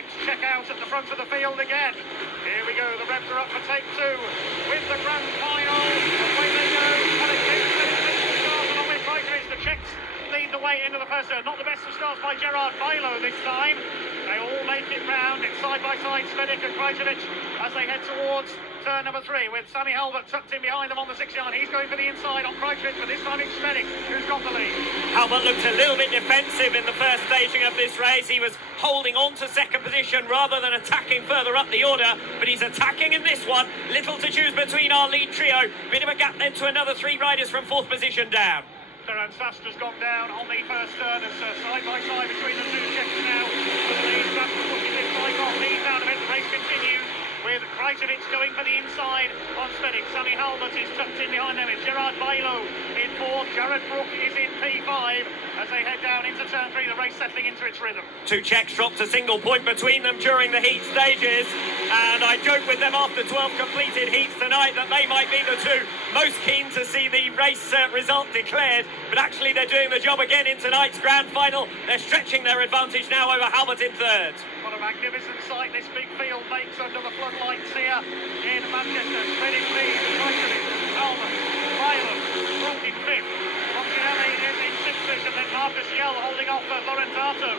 Select check out at the front of the field again. Here we go, the revs are up for take two with the grand final. Away they go, and again, along with Krajcevic. The Czechs lead the way into the first turn. Not the best of starts by Gerard Bailo this time. They all make it round. It's side by side, Svedek and Krajcevic as they head towards turn number 3 with Sammy Halbert tucked in behind them on the 6-yard. He's going for the inside on Krajcevic, but this time it's Svedek who's got the lead. Halbert looked a little bit defensive in the first staging of this race. He was holding on to second position rather than attacking further up the order, but he's attacking in this one. Little to choose between our lead trio. Bit of a gap then to another 3 riders from 4th position down. Ferran Sastra's gone down on the first turn. It's side by side between the two Czechs now. The lead, Sastra pushing this bike off, leads out of it. The race continues with Krajcevic going for the inside on Svedek. Sammy Halbert is tucked in behind them. It's Gerard Bailo in 4th. Jared Brook is in P5 as they head down into turn 3. The race settling into its rhythm. 2 Czechs dropped a single point between them during the heat stages, and I joke with them after 12 completed heats tonight that they might be the 2 most keen to see the race result declared, but actually they're doing the job again in tonight's grand final. They're stretching their advantage now over Halbert in 3rd. What a magnificent sight this big field makes under the floodlights here in Manchester. Svedek leads, Krajcevic, Halbert, Bailo, Brook in 5th. Fontinelli is in 6th position, then Marcus Yell holding off Lorenzato.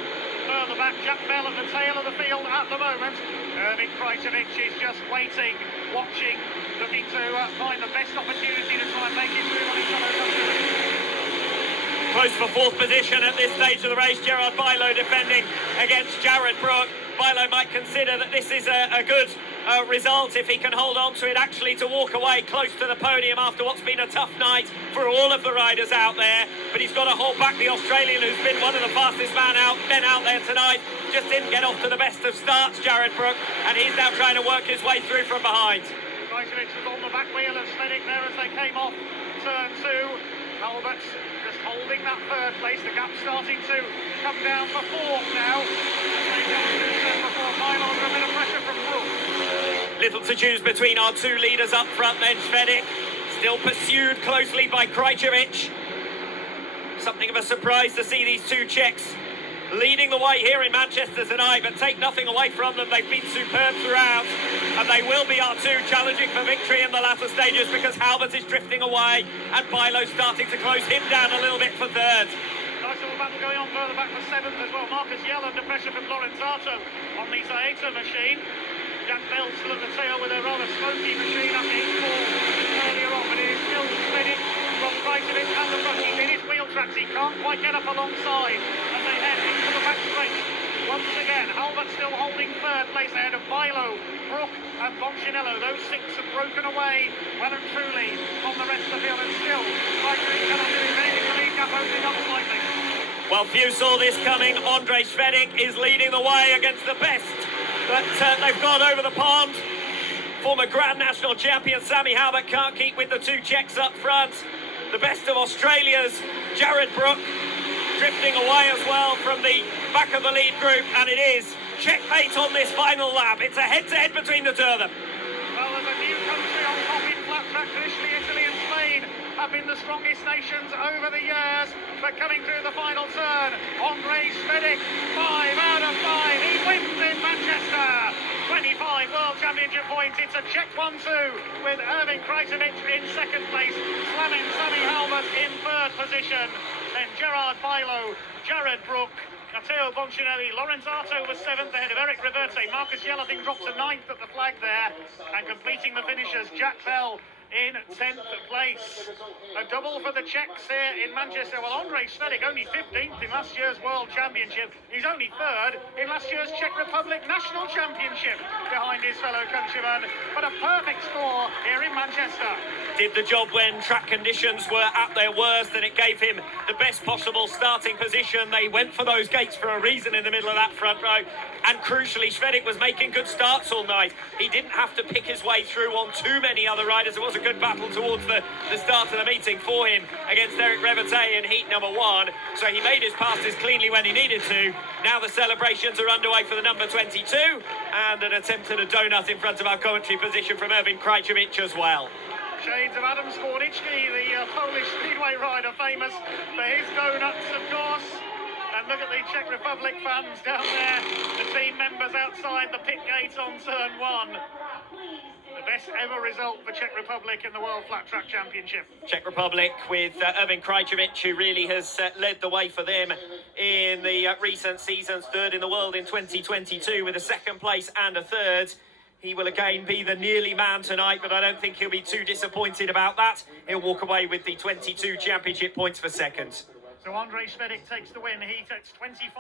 Further back, Jack Bell at the tail of the field at the moment. Erwin Krajcevic is just waiting, watching, looking to find the best opportunity to try and make his move on his fellow countrymen. Close for 4th position at this stage of the race. Gerard Bailo defending against Jared Brook. Bailo might consider that this is a good result if he can hold on to it, actually to walk away close to the podium after what's been a tough night for all of the riders out there. But he's got to hold back the Australian who's been one of the fastest men out there tonight. Just didn't get off to the best of starts, Jared Brook, and he's now trying to work his way through from behind. Krajcevic was on the back wheel of Svedek there as they came off turn 2. Halbert just holding that 3rd place. The gap starting to come down for 4th now. They come to turn before Bailo under a bit of pressure from Brook. Little to choose between our 2 leaders up front then. Svedek still pursued closely by Krajcevic. Something of a surprise to see these 2 Czechs leading the way here in Manchester tonight, but take nothing away from them. They've been superb throughout, and they will be our 2 challenging for victory in the latter stages, because Halbert is drifting away and Bailo starting to close him down a little bit for 3rd. Nice little battle going on further back for 7th as well. Marcus Yell under pressure from Lorenzato on the Zaeta machine. Jack Bell still at the tail with a rather smoky machine after his fall earlier on, but it is still Svedek from Krajcevic and the front. He's in his wheel tracks. He can't quite get up alongside as they head into the back straight. Once again, Halbert still holding 3rd place ahead of Bailo, Brook and Fontinelli. Those 6 have broken away well and truly on the rest of the field, and still Krajcevic cannot do anything. The lead gap opening up slightly. Well, few saw this coming. Andrej Svedek is leading the way against the best that they've got over the pond. Former Grand National champion Sammy Halbert can't keep with the 2 Czechs up front. The best of Australia's Jared Brook drifting away as well from the back of the lead group, and it is checkmate on this final lap. It's a head-to-head between the 2 of them. Well, there's a new country on top in flat track. Traditionally, Italy and Spain have been the strongest nations over the years, but coming through the final turn, Andrej Svedek, 5 out of 5. He wins in Manchester. 25 World Championship points. It's a Czech 1-2 with Erwin Krajcevic in 2nd place, slamming Sammy Halbert in 3rd position. Then Gerard Bailo, Jared Brook, Matteo Fontinelli, Lorenzato was 7th ahead of Eric Reverte. Marcus Yell, I think, drops a 9th at the flag there, and completing the finishers, Jack Bell in 10th place. A double for the Czechs here in Manchester. Well, Andrej Svedek only 15th in last year's World Championship. He's only 3rd in last year's Czech Republic National Championship behind his fellow countryman. But a perfect score here in Manchester. Did the job when track conditions were at their worst, and it gave him the best possible starting position. They went for those gates for a reason in the middle of that front row. And crucially, Svedek was making good starts all night. He didn't have to pick his way through on too many other riders. It was a good battle towards the start of the meeting for him against Eric Reverte in heat number 1. So he made his passes cleanly when he needed to. Now the celebrations are underway for the number 22, and an attempt at a donut in front of our commentary position from Erwin Krajcevic as well. Shades of Adam Skwarnicki, the Polish speedway rider, famous for his donuts, of course. And look at the Czech Republic fans down there, the team members cars outside the pit gates on turn 1. The best ever result for Czech Republic in the World Flat Track Championship. Czech Republic with Erwin Krajcevic, who really has led the way for them in the recent seasons. Third in the world in 2022 with a second place and a third. He will again be the nearly man tonight, but I don't think he'll be too disappointed about that. He'll walk away with the 22 championship points for second. So Andrej Švedik takes the win. He takes 25.